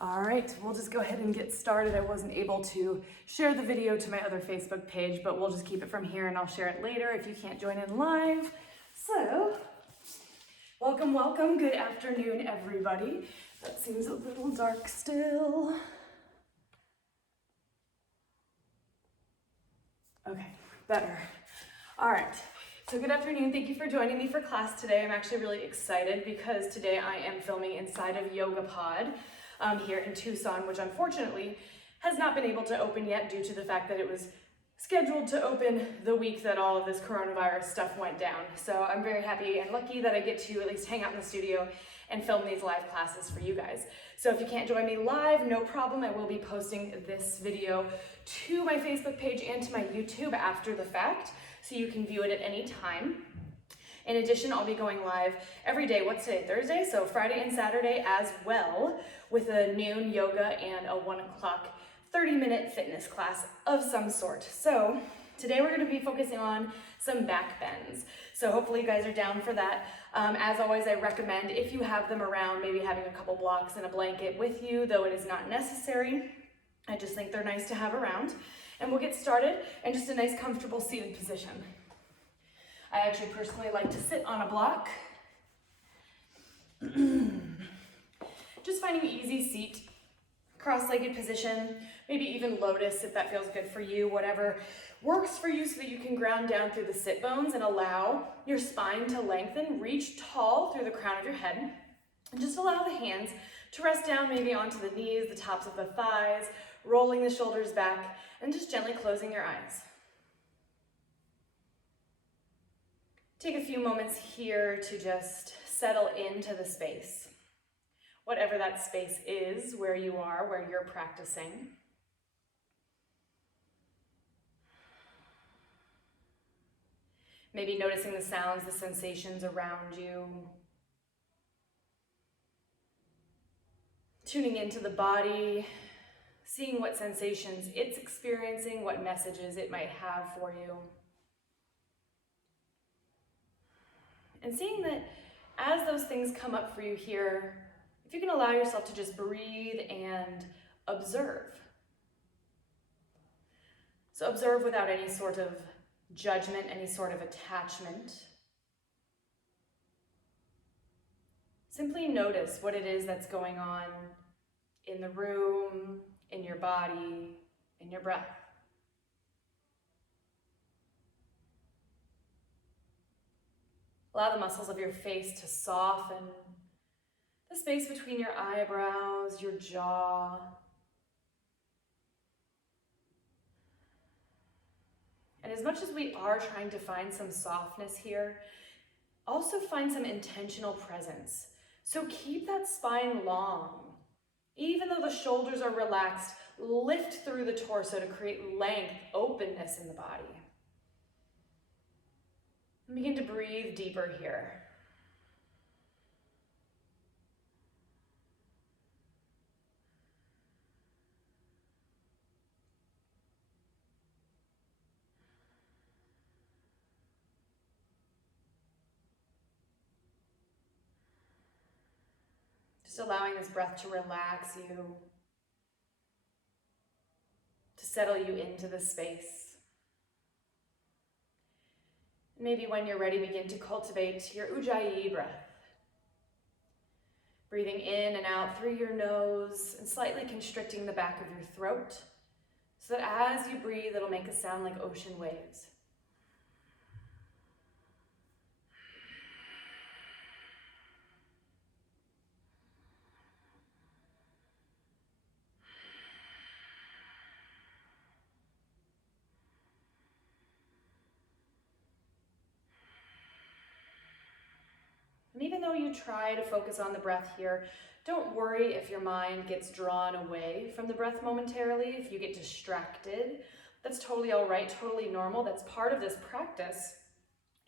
All right, we'll just go ahead and get started. I wasn't able to share the video to my other Facebook page, but we'll just keep it from here and I'll share it later if you can't join in live. So, welcome, welcome. Good afternoon, everybody. That seems a little dark still. Okay, better. All right, so good afternoon. Thank you for joining me for class today. I'm actually really excited because today I am filming inside of YogaPod here in Tucson, which unfortunately has not been able to open yet due to the fact that it was scheduled to open the week that all of this coronavirus stuff went down. So I'm very happy and lucky that I get to at least hang out in the studio and film these live classes for you guys. So if you can't join me live, no problem. I will be posting this video to my Facebook page and to my YouTube after the fact, so you can view it at any time. In addition, I'll be going live every day. What's today? Thursday? So Friday and Saturday as well, with a noon yoga and a 1 o'clock 30-minute fitness class of some sort. So today we're going to be focusing on some back bends. So hopefully you guys are down for that. As always, I recommend, if you have them around, maybe having a couple blocks and a blanket with you, though it is not necessary. I just think they're nice to have around. And we'll get started in just a nice comfortable seated position. I actually personally like to sit on a block. Just finding an easy seat, cross-legged position, maybe even lotus if that feels good for you, whatever works for you, so that you can ground down through the sit bones and allow your spine to lengthen, reach tall through the crown of your head, and just allow the hands to rest down maybe onto the knees, the tops of the thighs, rolling the shoulders back, and just gently closing your eyes. Take a few moments here to just settle into the space, whatever that space is, where you are, where you're practicing. Maybe noticing the sounds, the sensations around you. Tuning into the body, seeing what sensations it's experiencing, what messages it might have for you. And seeing that as those things come up for you here, if you can allow yourself to just breathe and observe. So observe without any sort of judgment, any sort of attachment. Simply notice what it is that's going on in the room, in your body, in your breath. Allow the muscles of your face to soften, the space between your eyebrows, your jaw. And as much as we are trying to find some softness here, also find some intentional presence. So keep that spine long. Even though the shoulders are relaxed, lift through the torso to create length, openness in the body. And begin to breathe deeper here. Just allowing this breath to relax you, to settle you into the space. Maybe when you're ready, begin to cultivate your Ujjayi breath. Breathing in and out through your nose and slightly constricting the back of your throat, so that as you breathe, it'll make a sound like ocean waves. And even though you try to focus on the breath here, don't worry if your mind gets drawn away from the breath momentarily, if you get distracted. That's totally all right, totally normal. That's part of this practice,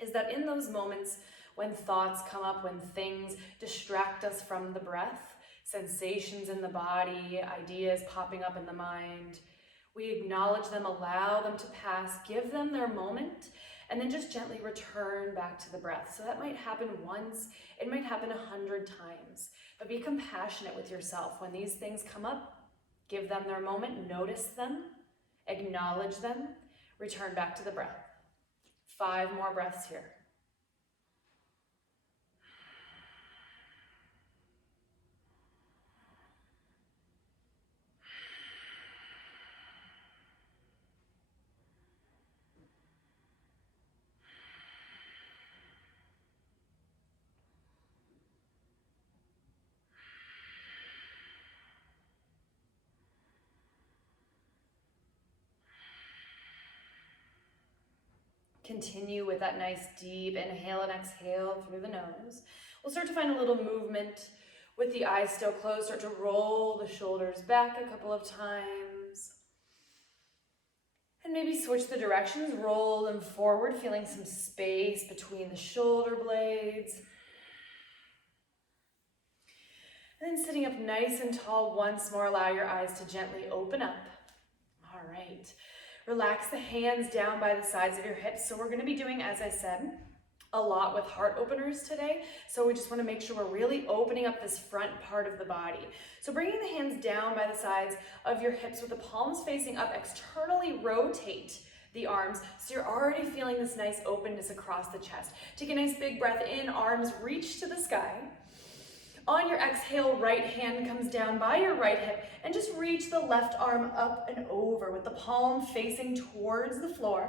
is that in those moments when thoughts come up, when things distract us from the breath, sensations in the body, ideas popping up in the mind, we acknowledge them, allow them to pass, give them their moment, And then just gently return back to the breath. So that might happen once, it might happen 100 times. But be compassionate with yourself. When these things come up, give them their moment, notice them, acknowledge them, return back to the breath. 5 more breaths here. Continue with that nice deep inhale and exhale through the nose. We'll start to find a little movement with the eyes still closed. Start to roll the shoulders back a couple of times. And maybe switch the directions, roll them forward, feeling some space between the shoulder blades. And then sitting up nice and tall once more, allow your eyes to gently open up. All right. Relax the hands down by the sides of your hips. So we're going to be doing, as I said, a lot with heart openers today. So we just want to make sure we're really opening up this front part of the body. So bringing the hands down by the sides of your hips with the palms facing up, externally rotate the arms. So you're already feeling this nice openness across the chest. Take a nice big breath in, arms reach to the sky. On your exhale, right hand comes down by your right hip and just reach the left arm up and over with the palm facing towards the floor.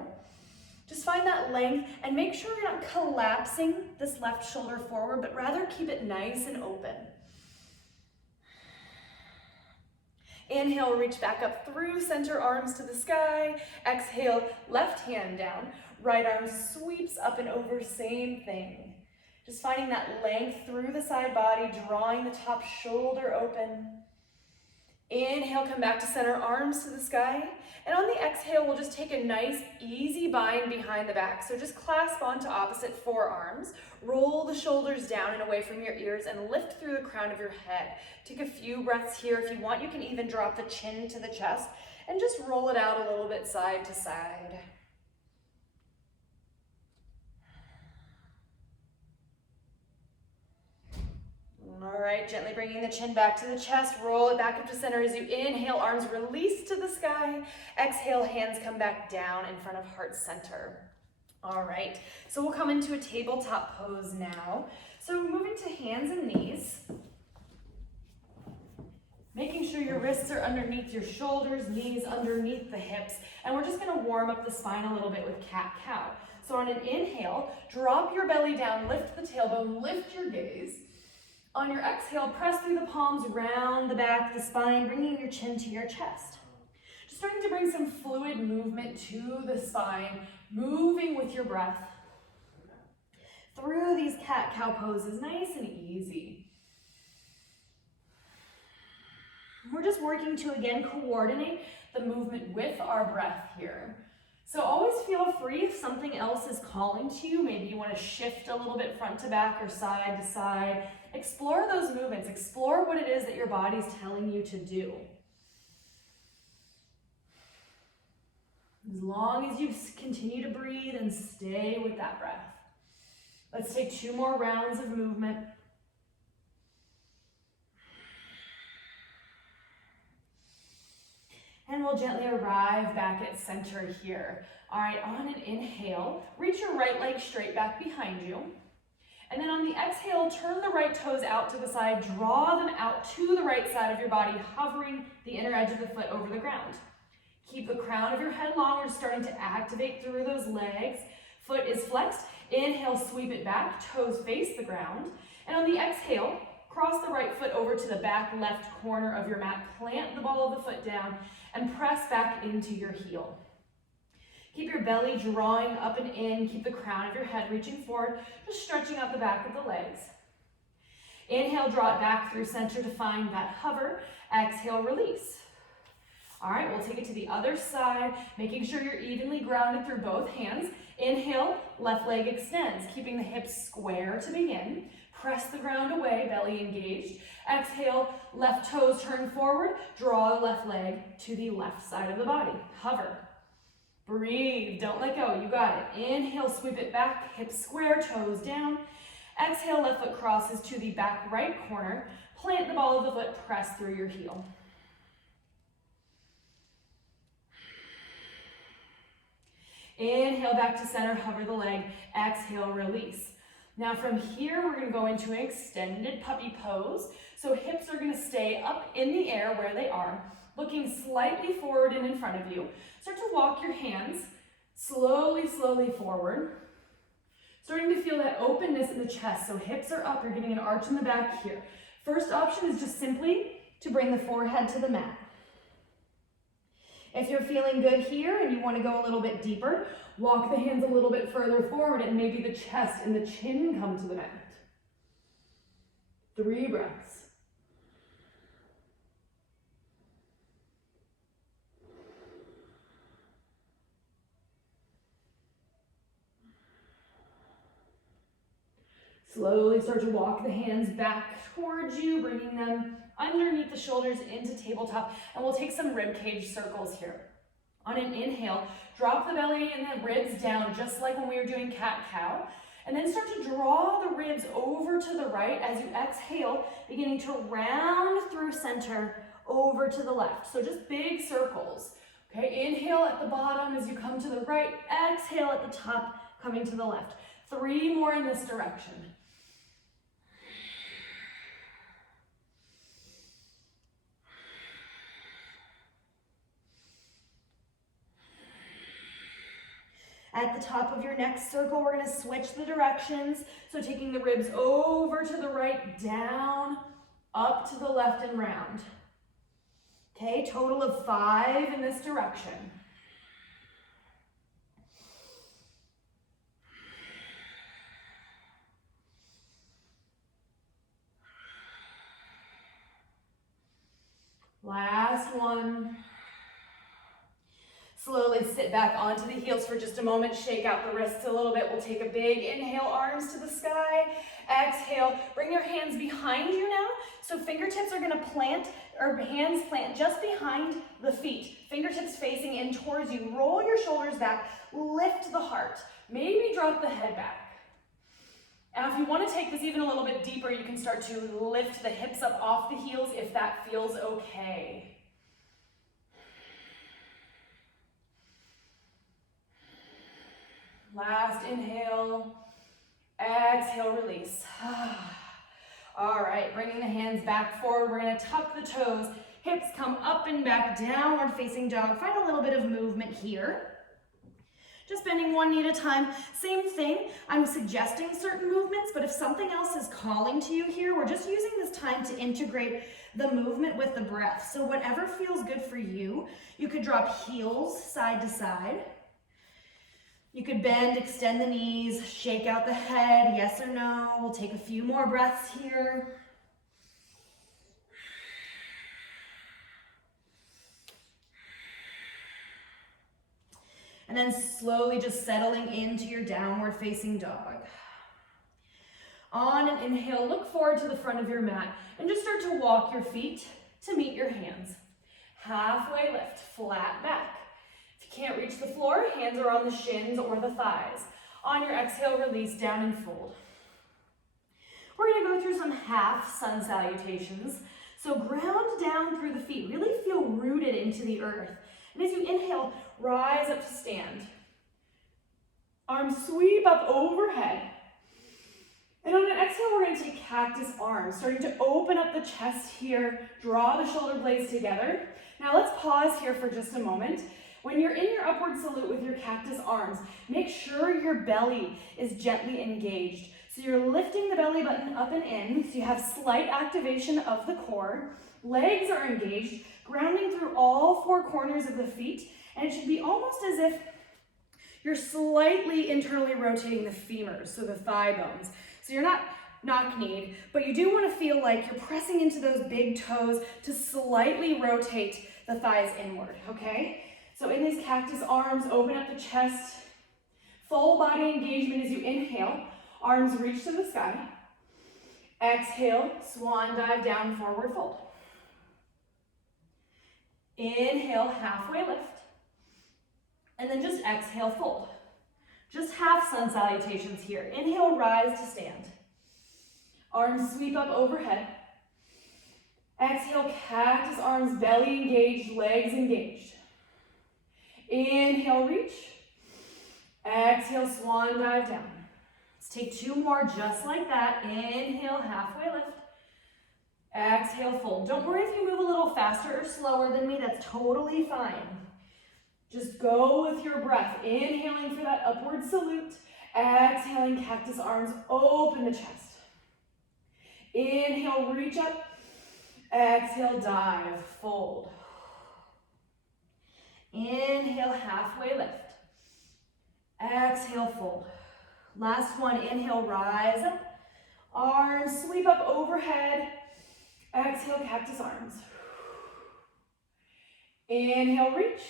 Just find that length and make sure you're not collapsing this left shoulder forward, but rather keep it nice and open. Inhale, reach back up through center, arms to the sky. Exhale, left hand down. Right arm sweeps up and over, same thing. Just finding that length through the side body, drawing the top shoulder open. Inhale, come back to center, arms to the sky. And on the exhale, we'll just take a nice, easy bind behind the back. So just clasp onto opposite forearms. Roll the shoulders down and away from your ears and lift through the crown of your head. Take a few breaths here. If you want, you can even drop the chin to the chest and just roll it out a little bit side to side. All right, gently bringing the chin back to the chest, roll it back up to center as you inhale, arms release to the sky. Exhale, hands come back down in front of heart center. All right, so we'll come into a tabletop pose now. So moving to hands and knees. Making sure your wrists are underneath your shoulders, knees underneath the hips. And we're just gonna warm up the spine a little bit with cat-cow. So on an inhale, drop your belly down, lift the tailbone, lift your gaze. On your exhale, press through the palms, round the back, the spine, bringing your chin to your chest. Just starting to bring some fluid movement to the spine, moving with your breath through these cat-cow poses, nice and easy. We're just working to, again, coordinate the movement with our breath here. So always feel free if something else is calling to you. Maybe you want to shift a little bit front to back or side to side. Explore those movements. Explore what it is that your body's telling you to do. As long as you continue to breathe and stay with that breath. Let's take 2 more rounds of movement. And we'll gently arrive back at center here. All right, on an inhale, reach your right leg straight back behind you. And then on the exhale, turn the right toes out to the side, draw them out to the right side of your body, hovering the inner edge of the foot over the ground. Keep the crown of your head long. We're starting to activate through those legs. Foot is flexed. Inhale, sweep it back, toes face the ground. And on the exhale, cross the right foot over to the back left corner of your mat. Plant the ball of the foot down and press back into your heel. Keep your belly drawing up and in. Keep the crown of your head reaching forward, just stretching out the back of the legs. Inhale, draw it back through center to find that hover. Exhale, release. All right, we'll take it to the other side, making sure you're evenly grounded through both hands. Inhale, left leg extends, keeping the hips square to begin. Press the ground away, belly engaged. Exhale, left toes turn forward. Draw the left leg to the left side of the body. Hover. Breathe, don't let go, you got it. Inhale, sweep it back, hips square, toes down. Exhale, left foot crosses to the back right corner. Plant the ball of the foot, press through your heel. Inhale, back to center, hover the leg. Exhale, release. Now from here, we're gonna go into an extended puppy pose. So hips are gonna stay up in the air where they are, looking slightly forward and in front of you. Start to walk your hands slowly, slowly forward. Starting to feel that openness in the chest. So hips are up, you're getting an arch in the back here. First option is just simply to bring the forehead to the mat. If you're feeling good here and you want to go a little bit deeper, walk the hands a little bit further forward and maybe the chest and the chin come to the mat. 3 breaths. Slowly start to walk the hands back towards you, bringing them underneath the shoulders into tabletop, and we'll take some rib cage circles here. On an inhale, drop the belly and the ribs down, just like when we were doing cat-cow, and then start to draw the ribs over to the right as you exhale, beginning to round through center over to the left. So just big circles. Okay, inhale at the bottom as you come to the right, exhale at the top, coming to the left. 3 more in this direction. At the top of your next circle, we're going to switch the directions. So taking the ribs over to the right, down, up to the left and round. Okay, total of 5 in this direction. Last one. Slowly sit back onto the heels for just a moment. Shake out the wrists a little bit. We'll take a big inhale, arms to the sky. Exhale, bring your hands behind you now. So fingertips are going to plant, or hands plant just behind the feet. Fingertips facing in towards you. Roll your shoulders back. Lift the heart. Maybe drop the head back. Now if you want to take this even a little bit deeper, you can start to lift the hips up off the heels if that feels okay. Last inhale, exhale, release. All right, bringing the hands back forward. We're going to tuck the toes. Hips come up and back, downward facing dog. Find a little bit of movement here. Just bending one knee at a time. Same thing, I'm suggesting certain movements, but if something else is calling to you here, we're just using this time to integrate the movement with the breath. So whatever feels good for you, you could drop heels side to side. You could bend, extend the knees, shake out the head, yes or no. We'll take a few more breaths here. And then slowly just settling into your downward facing dog. On an inhale, look forward to the front of your mat and just start to walk your feet to meet your hands. Halfway lift, flat back. If you can't reach the floor, hands are on the shins or the thighs. On your exhale, release down and fold. We're going to go through some half sun salutations. So ground down through the feet. Really feel rooted into the earth. And as you inhale, rise up to stand. Arms sweep up overhead. And on an exhale, we're going to take cactus arms, starting to open up the chest here, draw the shoulder blades together. Now let's pause here for just a moment. When you're in your upward salute with your cactus arms, make sure your belly is gently engaged. So you're lifting the belly button up and in, so you have slight activation of the core. Legs are engaged, grounding through all 4 corners of the feet, and it should be almost as if you're slightly internally rotating the femurs, so the thigh bones. So you're not knock-kneed, but you do want to feel like you're pressing into those big toes to slightly rotate the thighs inward, okay? So in these cactus arms, open up the chest, full body engagement as you inhale, arms reach to the sky. Exhale, swan dive down, forward fold. Inhale, halfway lift. And then just exhale, fold. Just half sun salutations here. Inhale, rise to stand. Arms sweep up overhead. Exhale, cactus arms, belly engaged, legs engaged. Inhale, reach. Exhale, swan dive down. Let's take 2 more just like that. Inhale, halfway lift. Exhale, fold. Don't worry if you move a little faster or slower than me, that's totally fine. Just go with your breath. Inhaling for that upward salute. Exhaling, cactus arms, open the chest. Inhale, reach up. Exhale, dive, fold. Inhale, halfway lift. Exhale, fold. Last one, inhale, rise up. Arms sweep up overhead. Exhale, cactus arms. Inhale, reach.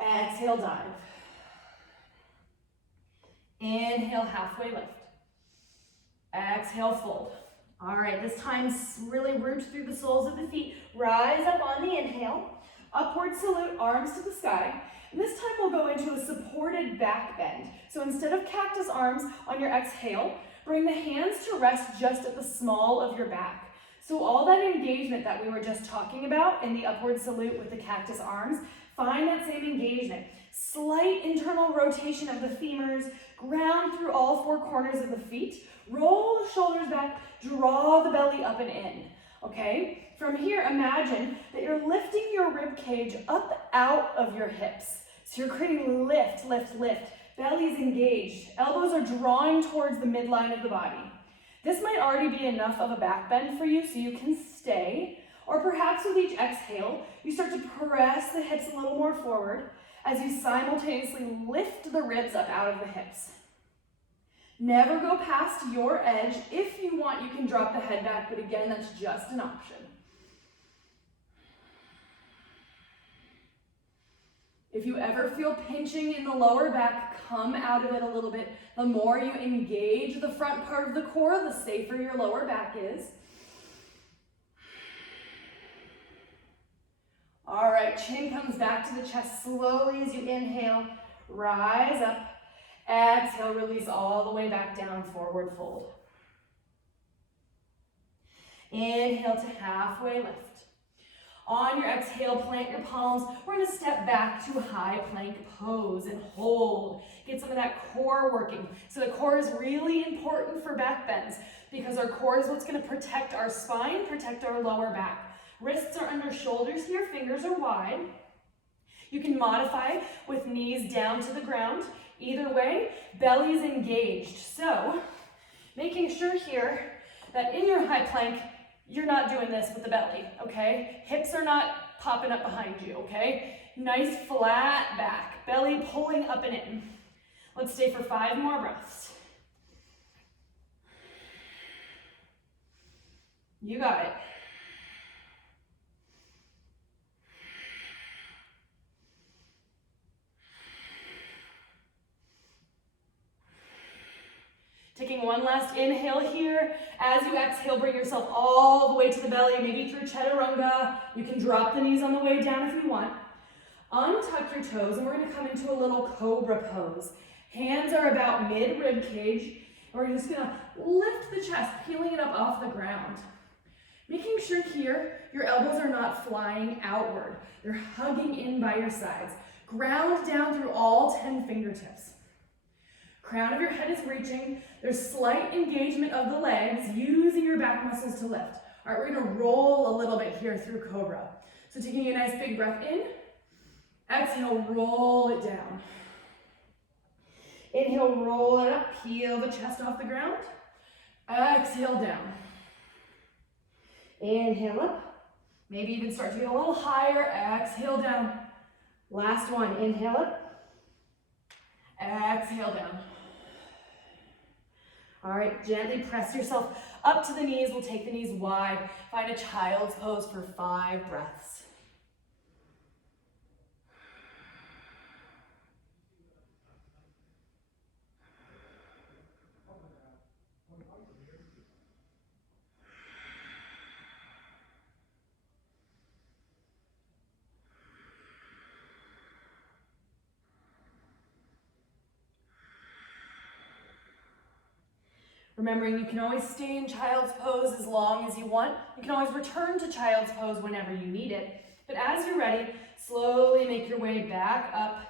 Exhale, dive. Inhale, halfway lift. Exhale, fold. All right, this time really root through the soles of the feet. Rise up on the inhale. Upward salute, arms to the sky. And this time we'll go into a supported back bend. So instead of cactus arms on your exhale, bring the hands to rest just at the small of your back. So all that engagement that we were just talking about in the upward salute with the cactus arms, find that same engagement. Slight internal rotation of the femurs, ground through all 4 corners of the feet, roll the shoulders back, draw the belly up and in, okay? From here, imagine that you're lifting your rib cage up out of your hips. So you're creating lift, lift, lift. Belly's engaged. Elbows are drawing towards the midline of the body. This might already be enough of a back bend for you so you can stay, or perhaps with each exhale, you start to press the hips a little more forward as you simultaneously lift the ribs up out of the hips. Never go past your edge. If you want, you can drop the head back, but again, that's just an option. If you ever feel pinching in the lower back, come out of it a little bit. The more you engage the front part of the core, the safer your lower back is. All right, chin comes back to the chest slowly as you inhale. Rise up. Exhale, release all the way back down, forward fold. Inhale to halfway lift. On your exhale, plant your palms. We're going to step back to high plank pose and hold. Get some of that core working. So the core is really important for back bends because our core is what's going to protect our spine, protect our lower back. Wrists are under shoulders here, fingers are wide. You can modify with knees down to the ground. Either way, belly's engaged. So making sure here that in your high plank, you're not doing this with the belly, okay? Hips are not popping up behind you, okay? Nice flat back, belly pulling up and in. Let's stay for 5 more breaths. You got it. Taking one last inhale here. As you exhale, bring yourself all the way to the belly, maybe through chaturanga. You can drop the knees on the way down if you want. Untuck your toes, and we're going to come into a little cobra pose. Hands are about mid-rib cage. We're just going to lift the chest, peeling it up off the ground. Making sure here your elbows are not flying outward. They're hugging in by your sides. Ground down through all 10 fingertips. Crown of your head is reaching. There's slight engagement of the legs, using your back muscles to lift. All right, we're gonna roll a little bit here through cobra. So taking a nice big breath in, exhale, roll it down. Inhale, roll it up, peel the chest off the ground. Exhale, down. Inhale up, maybe even start to get a little higher. Exhale, down. Last one, inhale up, exhale, down. All right, gently press yourself up to the knees. We'll take the knees wide. Find a child's pose for 5 breaths. Remembering you can always stay in child's pose as long as you want. You can always return to child's pose whenever you need it. But as you're ready, slowly make your way back up.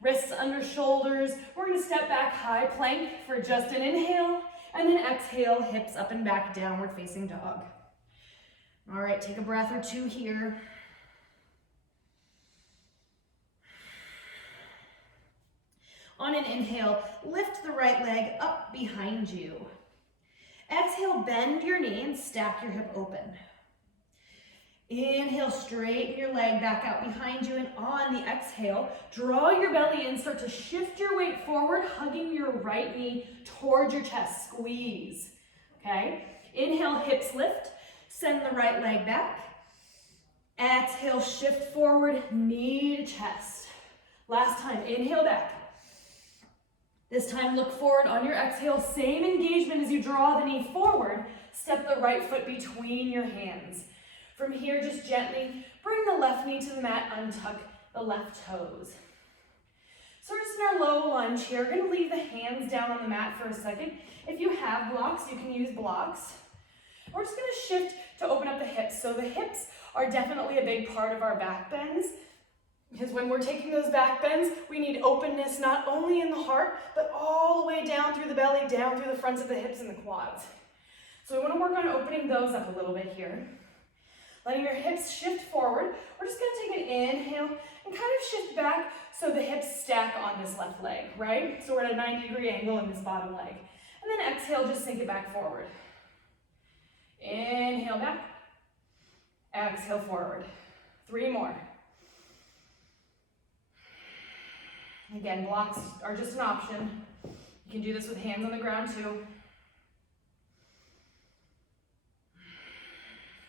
Wrists under shoulders. We're going to step back high plank for just an inhale, and then exhale, hips up and back, downward facing dog. All right, take a breath or two here. On an inhale, lift the right leg up behind you. Exhale, bend your knee and stack your hip open. Inhale, straighten your leg back out behind you, and on the exhale, draw your belly in, start to shift your weight forward, hugging your right knee towards your chest, squeeze, okay? Inhale, hips lift, send the right leg back. Exhale, shift forward, knee to chest. Last time, inhale back. This time, look forward on your exhale, same engagement as you draw the knee forward, step the right foot between your hands. From here, just gently bring the left knee to the mat, untuck the left toes. So we're just in our low lunge here. We're gonna leave the hands down on the mat for a second. If you have blocks, you can use blocks. We're just gonna shift to open up the hips. So the hips are definitely a big part of our back bends, because when we're taking those back bends, we need openness not only in the heart, but all the way down through the belly, down through the fronts of the hips and the quads. So we wanna work on opening those up a little bit here. Letting your hips shift forward. We're just gonna take an inhale and kind of shift back so the hips stack on this left leg, right? So we're at a 90-degree angle in this bottom leg. And then exhale, just sink it back forward. Inhale back. Exhale forward. 3 more. Again, blocks are just an option. You can do this with hands on the ground too.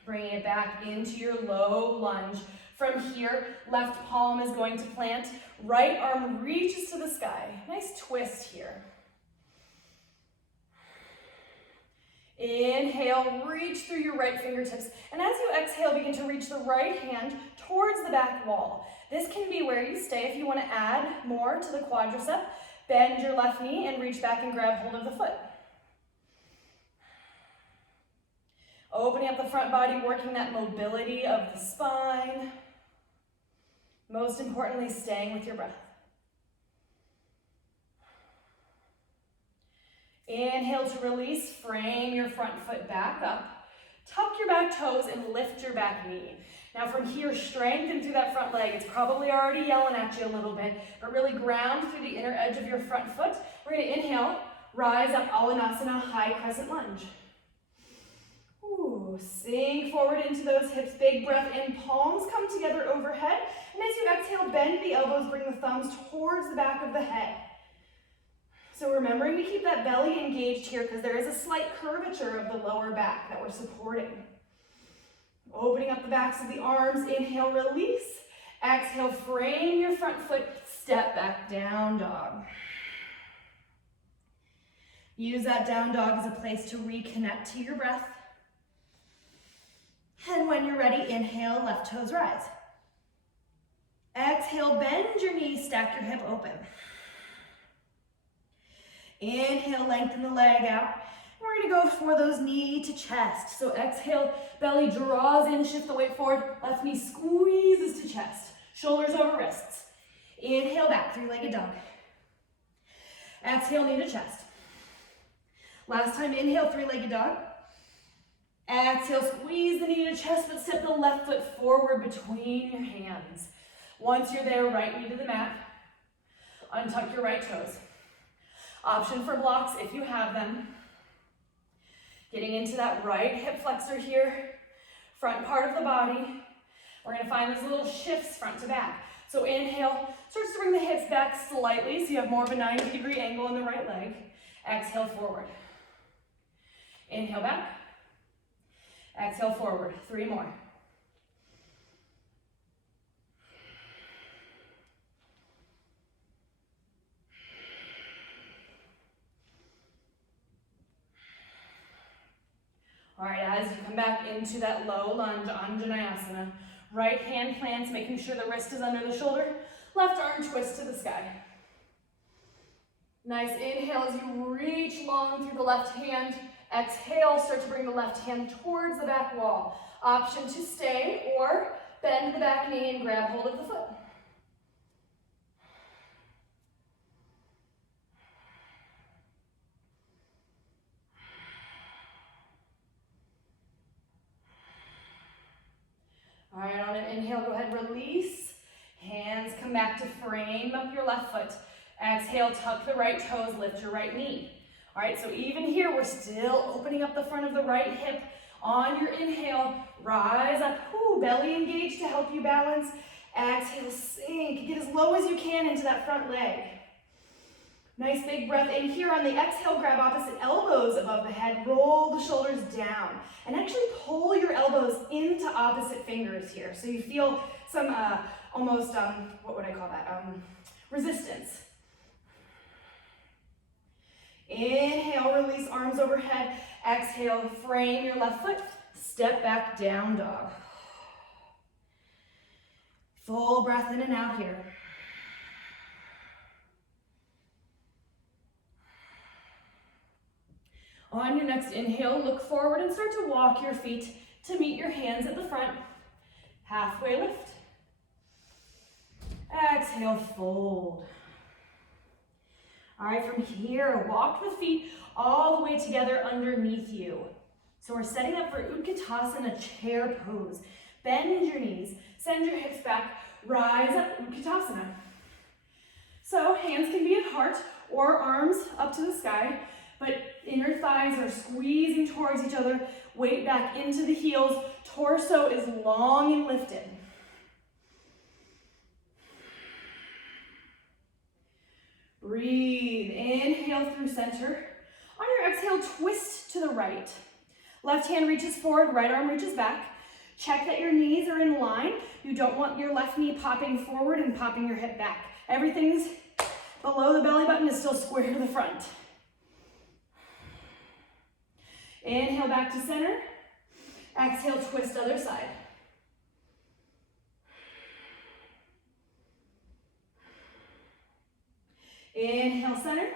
Bringing it back into your low lunge. From here, left palm is going to plant, right arm reaches to the sky. Nice twist here. Inhale, reach through your right fingertips. And as you exhale, begin to reach the right hand towards the back wall. This can be where you stay if you want to add more to the quadricep. Bend your left knee and reach back and grab hold of the foot. Opening up the front body, working that mobility of the spine. Most importantly, staying with your breath. Inhale to release, frame your front foot back up. Tuck your back toes and lift your back knee. Now from here, strengthen through that front leg. It's probably already yelling at you a little bit, but really ground through the inner edge of your front foot. We're gonna inhale, rise up, Alanasana, high crescent lunge. Ooh, sink forward into those hips, big breath in, palms come together overhead. And as you exhale, bend the elbows, bring the thumbs towards the back of the head. So remembering to keep that belly engaged here because there is a slight curvature of the lower back that we're supporting. Opening up the backs of the arms, inhale, release. Exhale, frame your front foot, step back, down dog. Use that down dog as a place to reconnect to your breath. And when you're ready, inhale, left toes rise. Exhale, bend your knees, stack your hip open. Inhale, lengthen the leg out. We're gonna go for those knee to chest. So exhale, belly draws in, shift the weight forward, left knee squeezes to chest, shoulders over wrists. Inhale back, 3-legged dog. Exhale, knee to chest. Last time, inhale, 3-legged dog. Exhale, squeeze the knee to chest, but step the left foot forward between your hands. Once you're there, right knee to the mat. Untuck your right toes. Option for blocks if you have them. Getting into that right hip flexor here, front part of the body. We're gonna find those little shifts front to back. So inhale, starts to bring the hips back slightly so you have more of a 90-degree angle in the right leg. Exhale forward. Inhale back. Exhale forward, 3 more. All right, as you come back into that low lunge, Anjaneyasana, right hand plants, making sure the wrist is under the shoulder, left arm twist to the sky. Nice inhale as you reach long through the left hand. Exhale, start to bring the left hand towards the back wall. Option to stay or bend the back knee and grab hold of the foot. All right, on an inhale, go ahead, release. Hands come back to frame up your left foot. Exhale, tuck the right toes, lift your right knee. All right, so even here, we're still opening up the front of the right hip. On your inhale, rise up, belly engaged to help you balance. Exhale, sink, get as low as you can into that front leg. Nice big breath in here. On the exhale, grab opposite elbows above the head, roll the shoulders down, and actually pull your elbows into opposite fingers here. So you feel some almost, what would I call that? Resistance. Inhale, release arms overhead. Exhale, frame your left foot, step back, down dog. Full breath in and out here. On your next inhale, look forward and start to walk your feet to meet your hands at the front. Halfway lift. Exhale, fold. All right, from here, walk the feet all the way together underneath you. So we're setting up for Utkatasana, chair pose. Bend your knees, send your hips back, rise up, Utkatasana. So hands can be at heart or arms up to the sky, but inner thighs are squeezing towards each other, weight back into the heels, torso is long and lifted. Breathe, inhale through center. On your exhale, twist to the right. Left hand reaches forward, right arm reaches back. Check that your knees are in line. You don't want your left knee popping forward and popping your hip back. Everything's below the belly button is still square to the front. Inhale back to center. Exhale, twist other side. Inhale, center.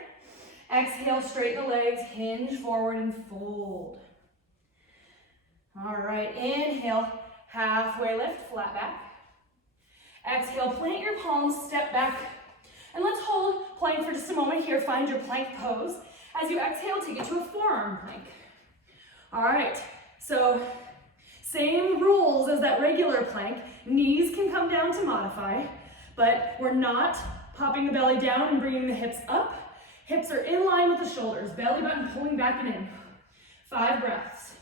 Exhale, straighten the legs, hinge forward and fold. All right, inhale, halfway lift, flat back. Exhale, plant your palms, step back. And let's hold plank for just a moment here. Find your plank pose. As you exhale, take it to a forearm plank. All right, so same rules as that regular plank. Knees can come down to modify, but we're not popping the belly down and bringing the hips up. Hips are in line with the shoulders. Belly button pulling back and in. 5 breaths.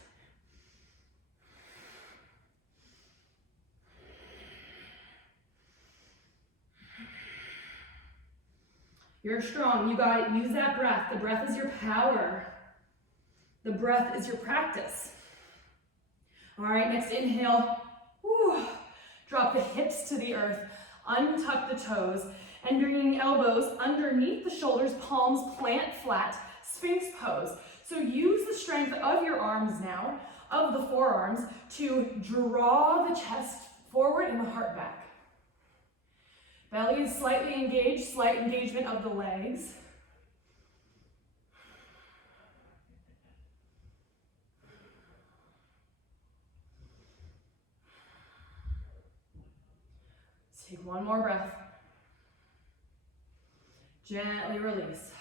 You're strong. You got it. Use that breath. The breath is your power. The breath is your practice. All right, next inhale. Whew. Drop the hips to the earth. Untuck the toes. And bringing elbows underneath the shoulders, palms plant flat, Sphinx pose. So use the strength of your arms now, of the forearms, to draw the chest forward and the heart back. Belly is slightly engaged, slight engagement of the legs. Let's take one more breath. Gently release.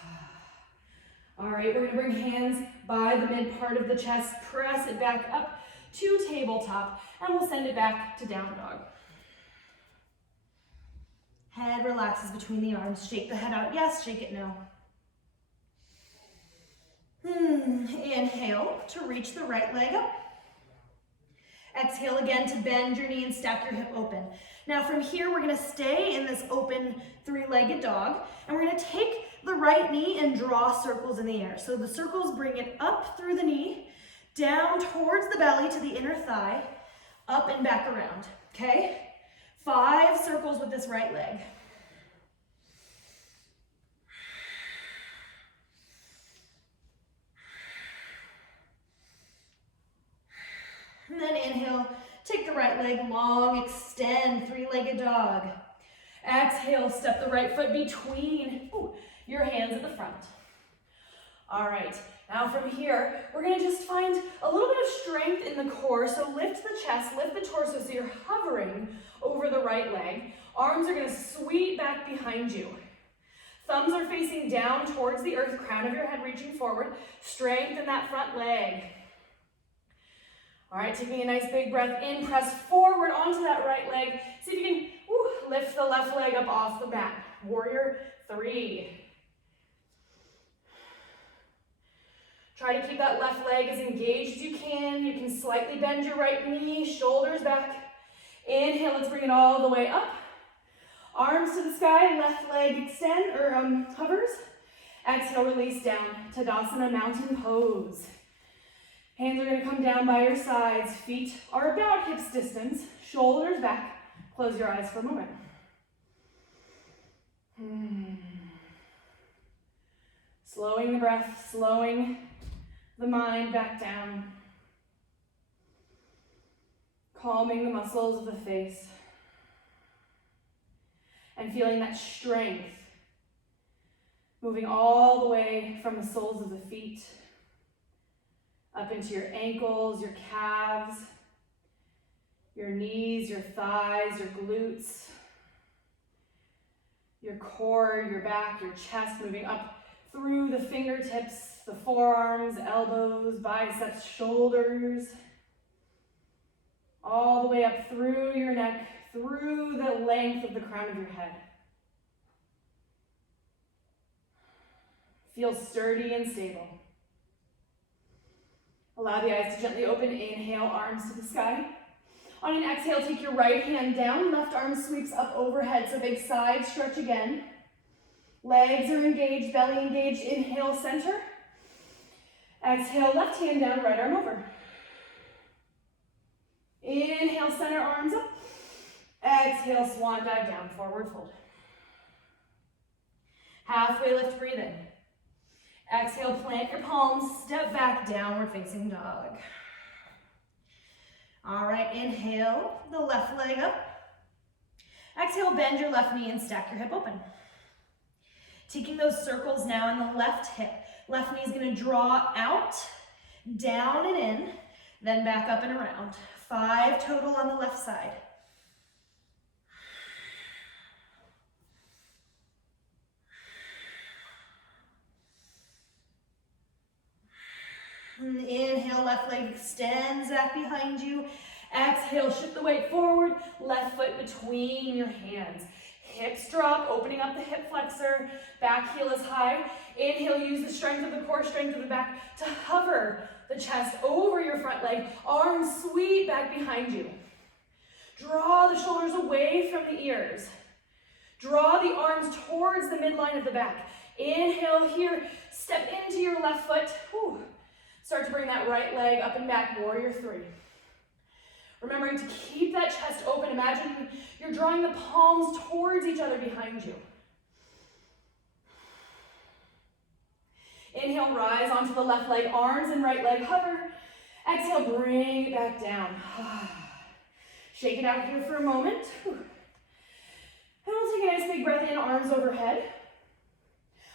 All right, we're gonna bring hands by the mid part of the chest, press it back up to tabletop, and we'll send it back to down dog. Head relaxes between the arms. Shake the head out. Yes, shake it no. Inhale to reach the right leg up. Exhale again to bend your knee and stack your hip open. Now from here, we're gonna stay in this open 3-legged dog, and we're gonna take the right knee and draw circles in the air. So the circles bring it up through the knee, down towards the belly to the inner thigh, up and back around, okay? 5 circles with this right leg. And then inhale, take the right leg long, extend, 3-legged dog. Exhale, step the right foot between your hands at the front. All right, now from here, we're gonna just find a little bit of strength in the core. So lift the chest, lift the torso so you're hovering over the right leg. Arms are gonna sweep back behind you. Thumbs are facing down towards the earth, crown of your head reaching forward. Strengthen that front leg. All right, taking a nice big breath in, press forward onto that right leg. See if you can lift the left leg up off the mat. Warrior 3. Try to keep that left leg as engaged as you can. You can slightly bend your right knee, shoulders back. Inhale, let's bring it all the way up. Arms to the sky, left leg extend or hovers. Exhale, release down. Tadasana, mountain pose. Hands are gonna come down by your sides. Feet are about hips distance. Shoulders back. Close your eyes for a moment. Slowing the breath, slowing the mind back down. Calming the muscles of the face. And feeling that strength moving all the way from the soles of the feet up into your ankles, your calves, your knees, your thighs, your glutes, your core, your back, your chest, moving up through the fingertips, the forearms, elbows, biceps, shoulders, all the way up through your neck, through the length of the crown of your head. Feel sturdy and stable. Allow the eyes to gently open. Inhale, arms to the sky. On an exhale, take your right hand down. Left arm sweeps up overhead, so big side stretch again. Legs are engaged, belly engaged. Inhale, center. Exhale, left hand down, right arm over. Inhale, center, arms up. Exhale, swan dive down, forward fold. Halfway lift, breathe in. Exhale, plant your palms, step back, downward facing dog. All right, inhale, the left leg up. Exhale, bend your left knee and stack your hip open. Taking those circles now in the left hip. Left knee is gonna draw out, down and in, then back up and around. 5 total on the left side. Inhale, left leg extends back behind you. Exhale, shift the weight forward, left foot between your hands. Hips drop, opening up the hip flexor, back heel is high. Inhale, use the strength of the core, strength of the back to hover the chest over your front leg. Arms sweep back behind you. Draw the shoulders away from the ears. Draw the arms towards the midline of the back. Inhale here, step into your left foot. Start to bring that right leg up and back, warrior 3. Remembering to keep that chest open. Imagine you're drawing the palms towards each other behind you. Inhale, rise onto the left leg, arms and right leg hover. Exhale, bring it back down. Shake it out here for a moment. And we'll take a nice big breath in, arms overhead.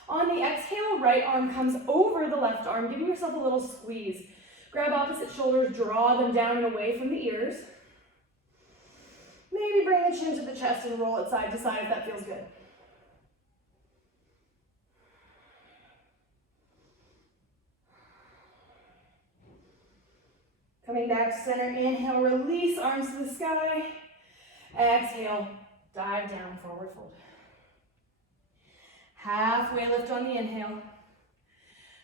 On the exhale, right arm comes over the left arm, giving yourself a little squeeze. Grab opposite shoulders, draw them down and away from the ears. Maybe bring the chin to the chest and roll it side to side if that feels good. Coming back to center, inhale, release, arms to the sky. Exhale, dive down, forward fold. Halfway lift on the inhale.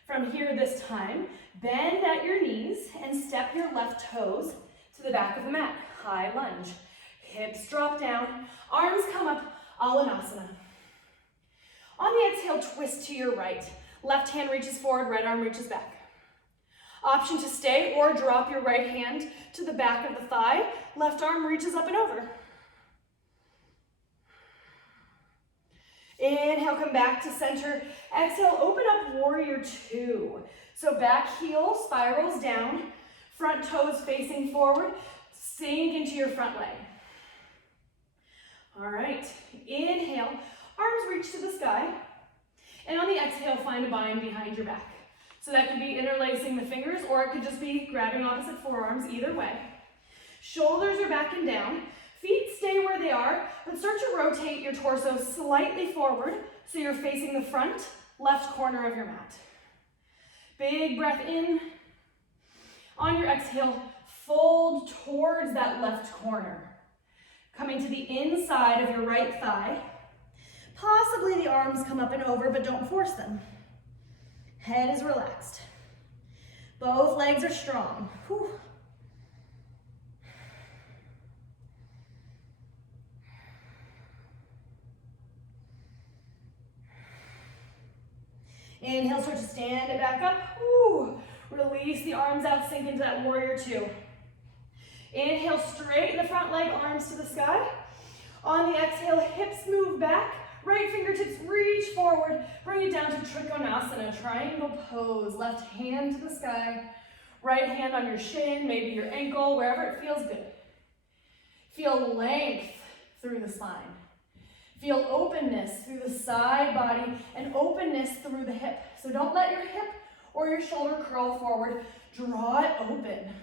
From here this time, bend at your knees and step your left toes to the back of the mat. High lunge. Hips drop down, arms come up, Alanasana. On the exhale, twist to your right. Left hand reaches forward, right arm reaches back. Option to stay or drop your right hand to the back of the thigh. Left arm reaches up and over. Inhale, come back to center. Exhale, open up, warrior 2. So back heel spirals down, front toes facing forward, sink into your front leg. All right, inhale, arms reach to the sky. And on the exhale, find a bind behind your back. So that could be interlacing the fingers, or it could just be grabbing opposite forearms, either way. Shoulders are back and down. Feet stay where they are, but start to rotate your torso slightly forward so you're facing the front left corner of your mat. Big breath in. On your exhale, fold towards that left corner. Coming to the inside of your right thigh. Possibly the arms come up and over, but don't force them. Head is relaxed. Both legs are strong. Whew. Inhale, start to stand it back up. Ooh. Release the arms out, sink into that warrior two. Inhale, straighten the front leg, arms to the sky. On the exhale, hips move back. Right fingertips reach forward. Bring it down to Trikonasana, triangle pose. Left hand to the sky. Right hand on your shin, maybe your ankle, wherever it feels good. Feel length through the spine. Feel openness through the side body and openness through the hip. So don't let your hip or your shoulder curl forward. Draw it open.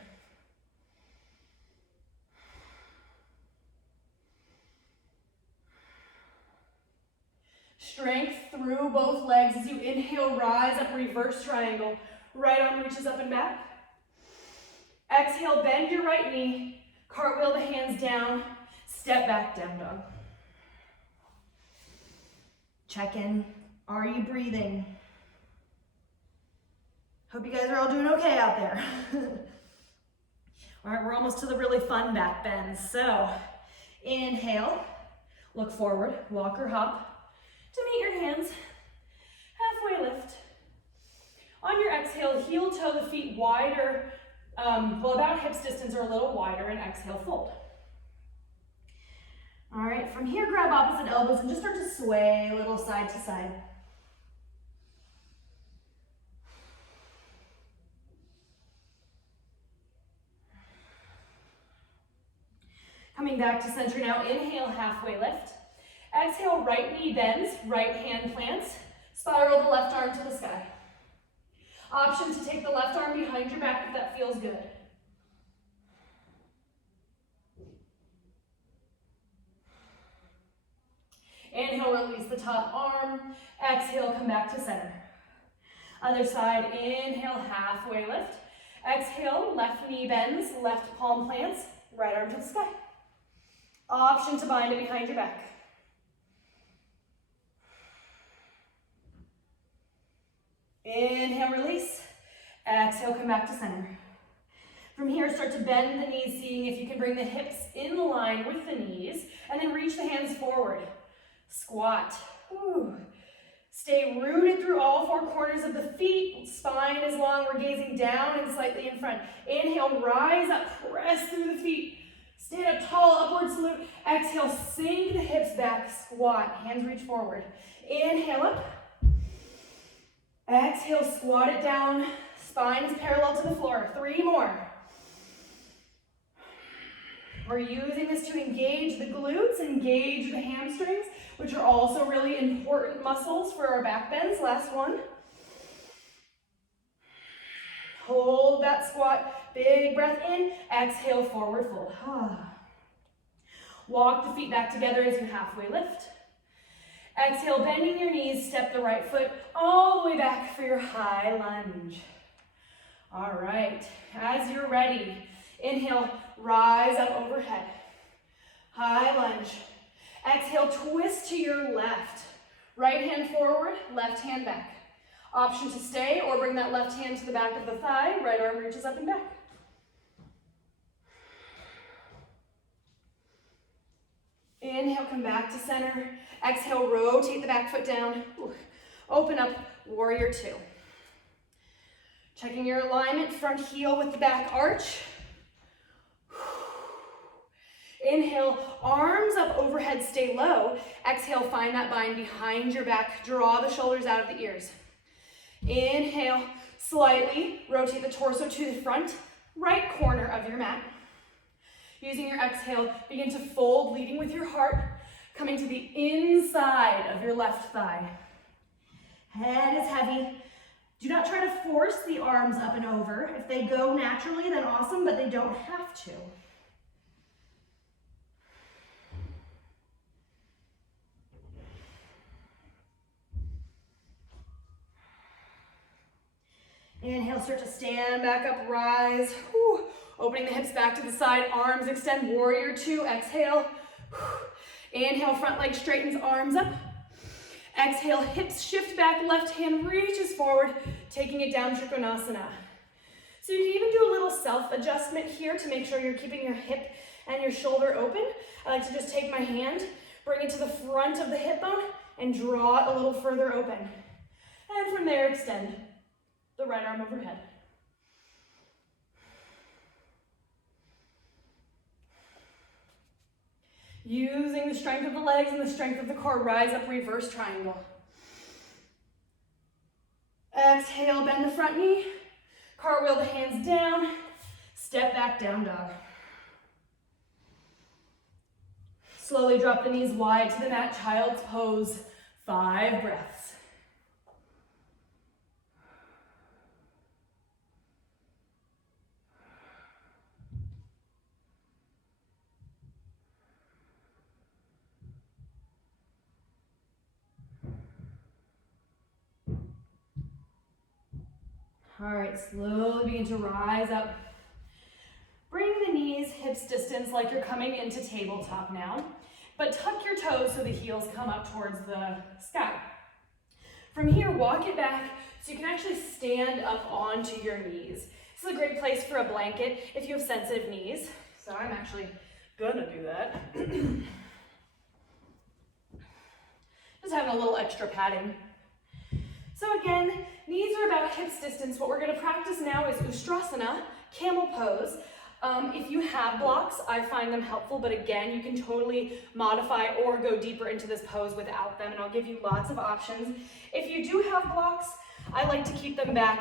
Strength through both legs as you inhale, rise up, reverse triangle. Right arm reaches up and back. Exhale, bend your right knee. Cartwheel the hands down. Step back, down dog. Check in. Are you breathing? Hope you guys are all doing okay out there. All right, we're almost to the really fun back bends. So inhale, look forward, walk or hop. To meet your hands, halfway lift. On your exhale, heel toe the feet wider, about hips distance or a little wider, and exhale, fold. All right, from here, grab opposite elbows and just start to sway a little side to side. Coming back to center now, inhale, halfway lift. Exhale, right knee bends, right hand plants. Spiral the left arm to the sky. Option to take the left arm behind your back if that feels good. Inhale, release the top arm. Exhale, come back to center. Other side, inhale, halfway lift. Exhale, left knee bends, left palm plants, right arm to the sky. Option to bind it behind your back. Inhale, release. Exhale, come back to center. From here, start to bend the knees, seeing if you can bring the hips in line with the knees, and then reach the hands forward. Squat. Ooh. Stay rooted through all four corners of the feet. Spine is long. We're gazing down and slightly in front. Inhale, rise up, press through the feet. Stand up tall, upward salute. Exhale, sink the hips back, squat. Hands reach forward. Inhale up. Exhale, squat it down. Spine is parallel to the floor. 3 more. We're using this to engage the glutes, engage the hamstrings, which are also really important muscles for our back bends. Last one. Hold that squat. Big breath in. Exhale, forward fold. Walk the feet back together as you halfway lift. Exhale, bending your knees, step the right foot all the way back for your high lunge. All right, as you're ready, inhale, rise up overhead. High lunge. Exhale, twist to your left. Right hand forward, left hand back. Option to stay or bring that left hand to the back of the thigh. Right arm reaches up and back. Inhale, come back to center. Exhale, rotate the back foot down. Open up, warrior two. Checking your alignment, front heel with the back arch. Inhale, arms up overhead, stay low. Exhale, find that bind behind your back. Draw the shoulders out of the ears. Inhale, slightly rotate the torso to the front, right corner of your mat. Using your exhale, begin to fold, leading with your heart. coming to the inside of your left thigh. Head is heavy. Do not try to force the arms up and over. If they go naturally, then awesome, but they don't have to. Inhale, start to stand back up, rise. Whew. Opening the hips back to the side, arms extend, warrior two, exhale. Whew. Inhale, front leg straightens, arms up. Exhale, hips shift back, left hand reaches forward, taking it down, Trikonasana. So you can even do a little self-adjustment here to make sure you're keeping your hip and your shoulder open. I like to just take my hand, bring it to the front of the hip bone, and draw it a little further open. And from there, extend the right arm overhead. Using the strength of the legs and the strength of the core, rise up, reverse triangle. Exhale, bend the front knee. Cartwheel the hands down. Step back, down dog. Slowly drop the knees wide to the mat, child's pose. 5 breaths. All right, slowly begin to rise up. Bring the knees hips distance like you're coming into tabletop now, but tuck your toes so the heels come up towards the sky. From here, walk it back so you can actually stand up onto your knees. This is a great place for a blanket if you have sensitive knees. So I'm actually gonna do that. Just having a little extra padding. So again, knees are about hips distance. What we're gonna practice now is Ustrasana, camel pose. If you have blocks, I find them helpful, but again, you can totally modify or go deeper into this pose without them, and I'll give you lots of options. If you do have blocks, I like to keep them back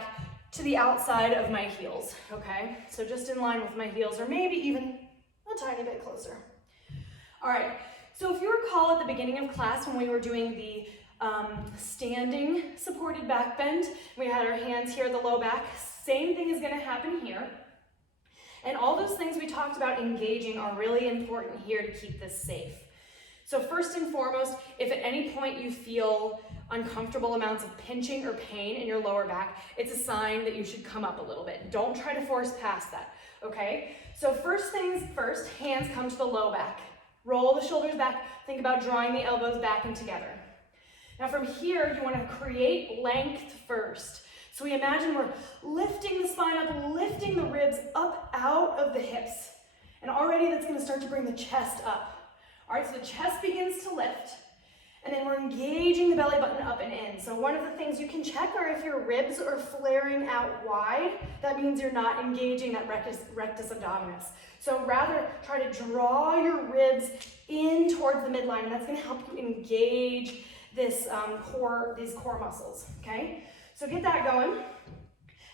to the outside of my heels, okay? So just in line with my heels, or maybe even a tiny bit closer. All right, so if you recall at the beginning of class when we were doing the standing supported back bend, we had our hands here at the low back, same thing is gonna happen here. And all those things we talked about engaging are really important here to keep this safe. So first and foremost, if at any point you feel uncomfortable amounts of pinching or pain in your lower back, it's a sign that you should come up a little bit. Don't try to force past that, okay? So first things first, hands come to the low back. Roll the shoulders back, think about drawing the elbows back and together. Now from here, you want to create length first. So we imagine we're lifting the spine up, lifting the ribs up out of the hips. And already that's going to start to bring the chest up. All right, so the chest begins to lift. And then we're engaging the belly button up and in. So one of the things you can check are if your ribs are flaring out wide, that means you're not engaging that rectus abdominis. So rather try to draw your ribs in towards the midline, and that's going to help you engage these core muscles, okay? So get that going.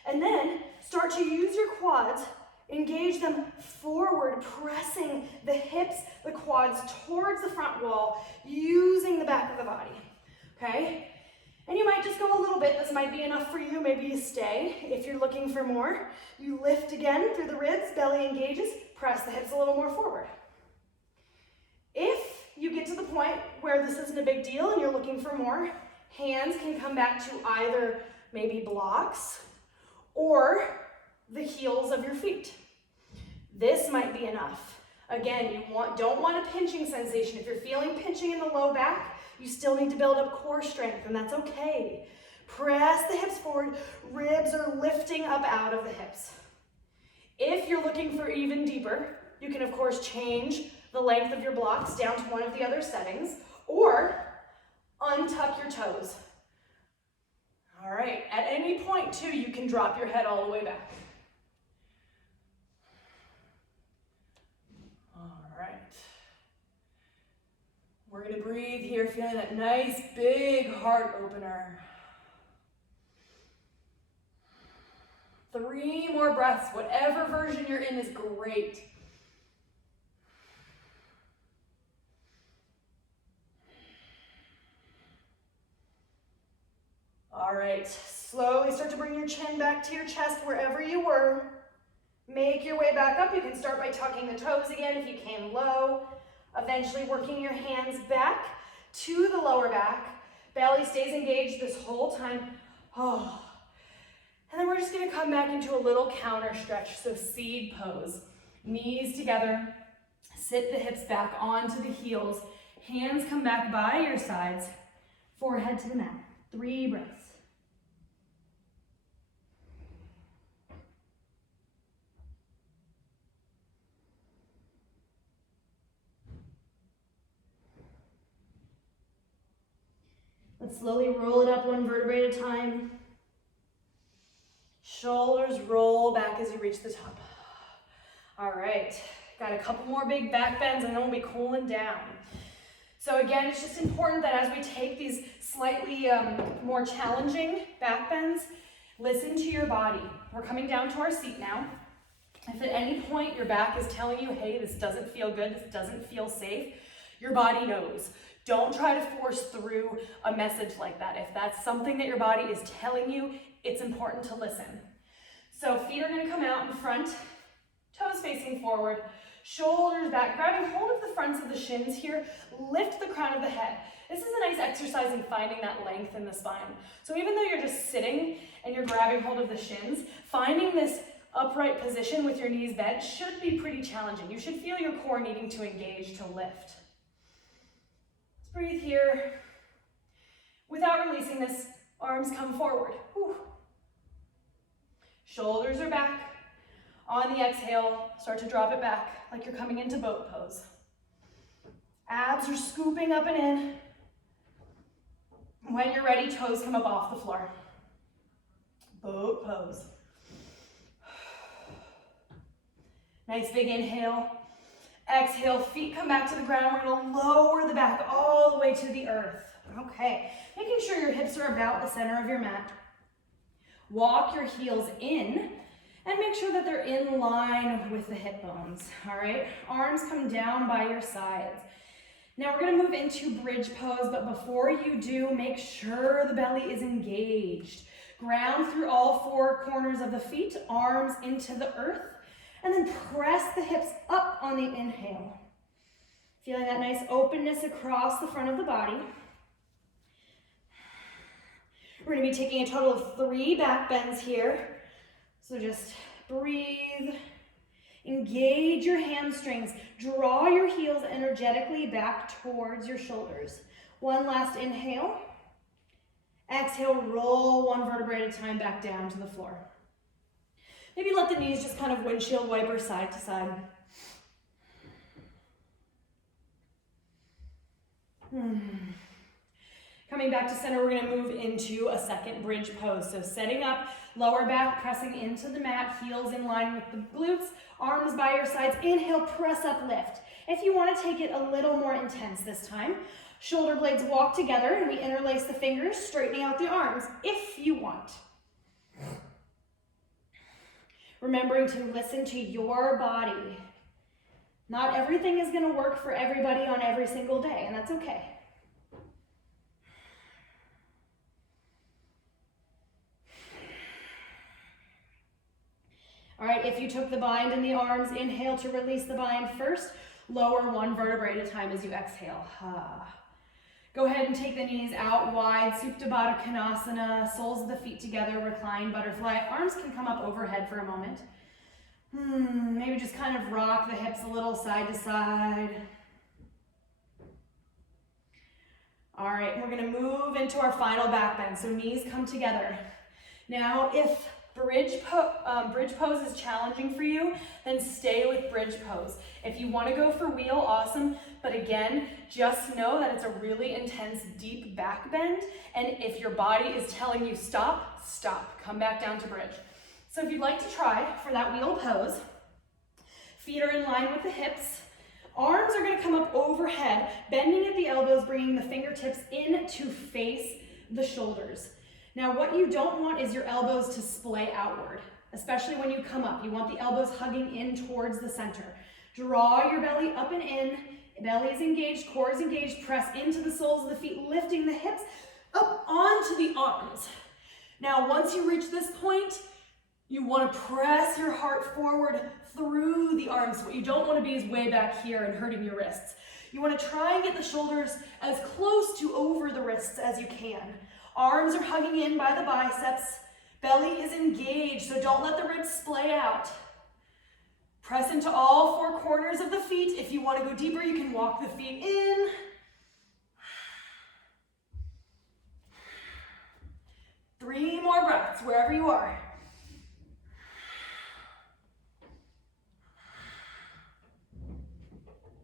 And then start to use your quads, engage them forward, pressing the hips, the quads towards the front wall, using the back of the body, okay? And you might just go a little bit. This might be enough for you. Maybe you stay. If you're looking for more, you lift again through the ribs, belly engages, press the hips a little more forward. If you get to the point where this isn't a big deal and you're looking for more, hands can come back to either maybe blocks or the heels of your feet. This might be enough. Again, you don't want a pinching sensation. If you're feeling pinching in the low back, you still need to build up core strength, and that's okay. Press the hips forward. Ribs are lifting up out of the hips. If you're looking for even deeper, you can of course change the length of your blocks down to one of the other settings, or untuck your toes. All right, at any point too, you can drop your head all the way back. All right. We're gonna breathe here, feeling that nice big heart opener. 3 more breaths, whatever version you're in is great. All right, slowly start to bring your chin back to your chest wherever you were. Make your way back up. You can start by tucking the toes again if you came low. Eventually working your hands back to the lower back. Belly stays engaged this whole time. Oh. And then we're just gonna come back into a little counter stretch. So seed pose. Knees together. Sit the hips back onto the heels. Hands come back by your sides. Forehead to the mat. 3 breaths. Let's slowly roll it up 1 vertebrae at a time. Shoulders roll back as you reach the top. All right, got a couple more big back bends and then we'll be cooling down. So again, it's just important that as we take these slightly more challenging back bends, listen to your body. We're coming down to our seat now. If at any point your back is telling you, hey, this doesn't feel good, this doesn't feel safe, your body knows. Don't try to force through a message like that. If that's something that your body is telling you, it's important to listen. So feet are gonna come out in front, toes facing forward, shoulders back, grabbing hold of the fronts of the shins here, lift the crown of the head. This is a nice exercise in finding that length in the spine. So even though you're just sitting and you're grabbing hold of the shins, finding this upright position with your knees bent should be pretty challenging. You should feel your core needing to engage to lift. Let's breathe here. Without releasing this, arms come forward. Whew. Shoulders are back. On the exhale, start to drop it back like you're coming into boat pose. Abs are scooping up and in. When you're ready, toes come up off the floor. Boat pose. Nice big inhale. Exhale, feet come back to the ground. We're gonna lower the back all the way to the earth. Okay, making sure your hips are about the center of your mat. Walk your heels in and make sure that they're in line with the hip bones, all right? Arms come down by your sides. Now we're gonna move into bridge pose, but before you do, make sure the belly is engaged. Ground through all 4 corners of the feet, arms into the earth, and then press the hips up on the inhale. Feeling that nice openness across the front of the body. We're gonna be taking a total of 3 back bends here. So just breathe, engage your hamstrings, draw your heels energetically back towards your shoulders. 1 last inhale. Exhale, roll 1 vertebrae at a time back down to the floor. Maybe let the knees just kind of windshield wiper side to side. Coming back to center, we're gonna move into a second bridge pose. So setting up, lower back pressing into the mat, heels in line with the glutes, arms by your sides. Inhale, press up, lift. If you wanna take it a little more intense this time, shoulder blades walk together and we interlace the fingers, straightening out the arms if you want. Remembering to listen to your body. Not everything is gonna work for everybody on every single day, and that's okay. All right, if you took the bind in the arms, inhale to release the bind first. Lower 1 vertebrae at a time as you exhale. Go ahead and take the knees out wide, Supta Baddha Konasana, soles of the feet together, recline butterfly. Arms can come up overhead for a moment. Maybe just kind of rock the hips a little side to side. All right, we're gonna move into our final back bend. So knees come together. Now, if bridge pose is challenging for you, then stay with bridge pose. If you want to go for wheel, awesome. But again, just know that it's a really intense, deep back bend. And if your body is telling you stop, stop. Come back down to bridge. So if you'd like to try for that wheel pose, feet are in line with the hips. Arms are going to come up overhead, bending at the elbows, bringing the fingertips in to face the shoulders. Now, what you don't want is your elbows to splay outward, especially when you come up. You want the elbows hugging in towards the center. Draw your belly up and in. Belly is engaged, core is engaged. Press into the soles of the feet, lifting the hips up onto the arms. Now, once you reach this point, you want to press your heart forward through the arms. What you don't want to be is way back here and hurting your wrists. You want to try and get the shoulders as close to over the wrists as you can. Arms are hugging in by the biceps. Belly is engaged, so don't let the ribs splay out. Press into all four corners of the feet. If you want to go deeper, you can walk the feet in. Three more breaths, wherever you are.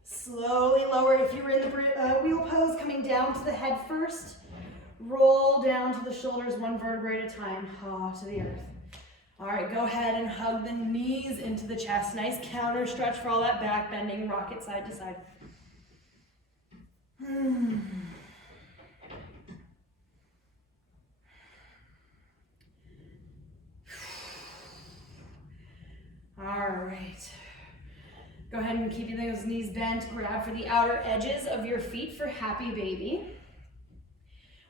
Slowly lower. If you were in the wheel pose, coming down to the head first. Roll down to the shoulders, one vertebrae at a time, to the earth. All right, go ahead and hug the knees into the chest. Nice counter stretch for all that back bending. Rock it side to side. All right. Go ahead and keep those knees bent. Grab for the outer edges of your feet for happy baby.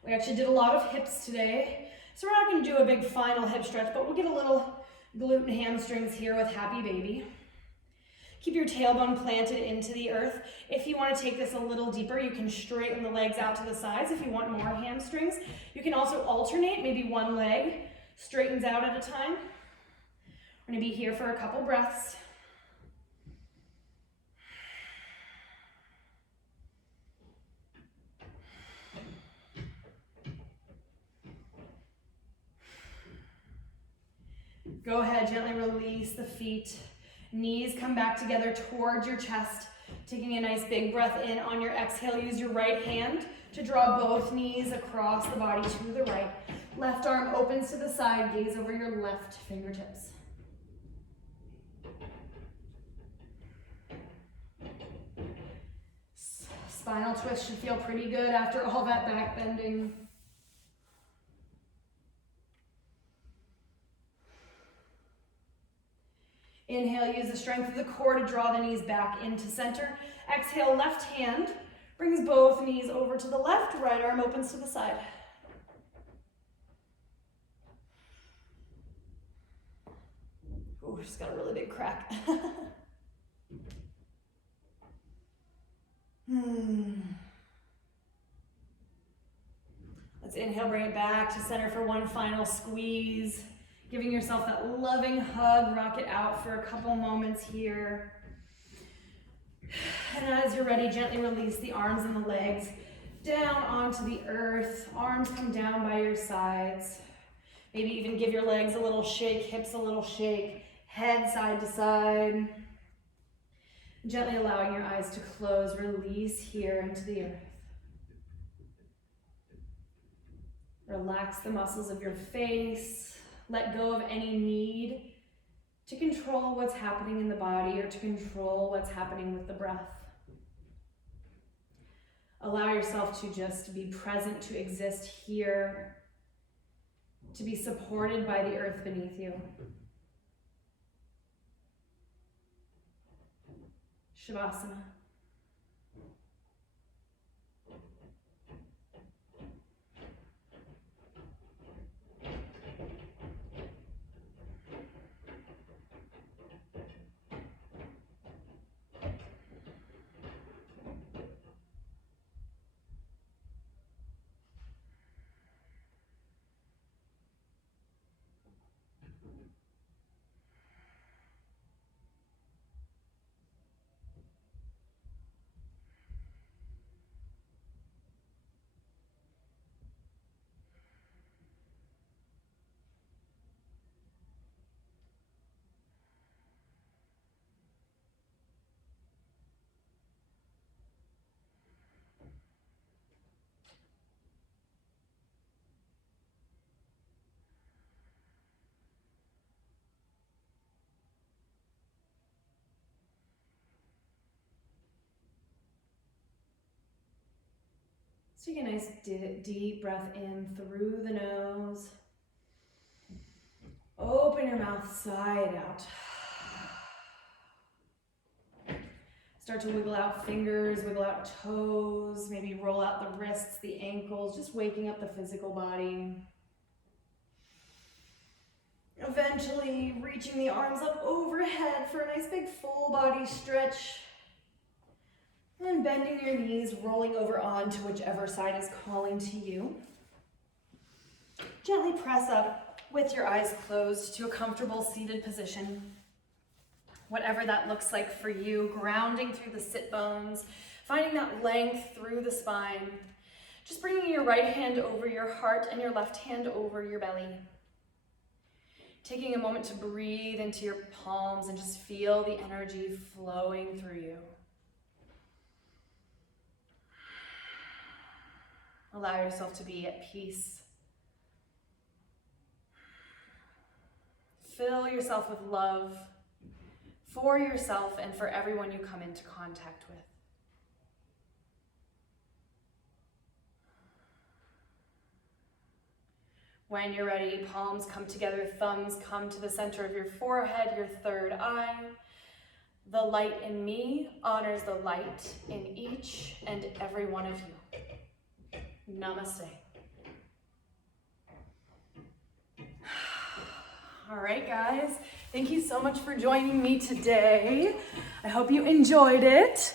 We actually did a lot of hips today, so we're not going to do a big final hip stretch, but we'll get a little glute and hamstrings here with happy baby. Keep your tailbone planted into the earth. If you want to take this a little deeper, you can straighten the legs out to the sides if you want more hamstrings. You can also alternate, maybe one leg straightens out at a time. We're going to be here for a couple breaths. Go ahead, gently release the feet. Knees come back together towards your chest. Taking a nice big breath in on your exhale. Use your right hand to draw both knees across the body to the right. Left arm opens to the side. Gaze over your left fingertips. Spinal twist should feel pretty good after all that back bending. Inhale, use the strength of the core to draw the knees back into center. Exhale, left hand brings both knees over to the left, right arm opens to the side. Ooh, just got a really big crack. Let's inhale, bring it back to center for one final squeeze. Giving yourself that loving hug, rock it out for a couple moments here. And as you're ready, gently release the arms and the legs down onto the earth. Arms come down by your sides. Maybe even give your legs a little shake, hips a little shake, head side to side. Gently allowing your eyes to close, release here into the earth. Relax the muscles of your face. Let go of any need to control what's happening in the body or to control what's happening with the breath. Allow yourself to just be present, to exist here, to be supported by the earth beneath you. Shavasana. So take a nice deep breath in through the nose. Open your mouth side out. Start to wiggle out fingers, wiggle out toes, maybe roll out the wrists, the ankles, just waking up the physical body. Eventually reaching the arms up overhead for a nice big full body stretch. And bending your knees, rolling over onto whichever side is calling to you. Gently press up with your eyes closed to a comfortable seated position. Whatever that looks like for you, grounding through the sit bones, finding that length through the spine. Just bringing your right hand over your heart and your left hand over your belly. Taking a moment to breathe into your palms and just feel the energy flowing through you. Allow yourself to be at peace. Fill yourself with love for yourself and for everyone you come into contact with. When you're ready, palms come together, thumbs come to the center of your forehead, your third eye. The light in me honors the light in each and every one of you. Namaste. All right, guys. Thank you so much for joining me today. I hope you enjoyed it.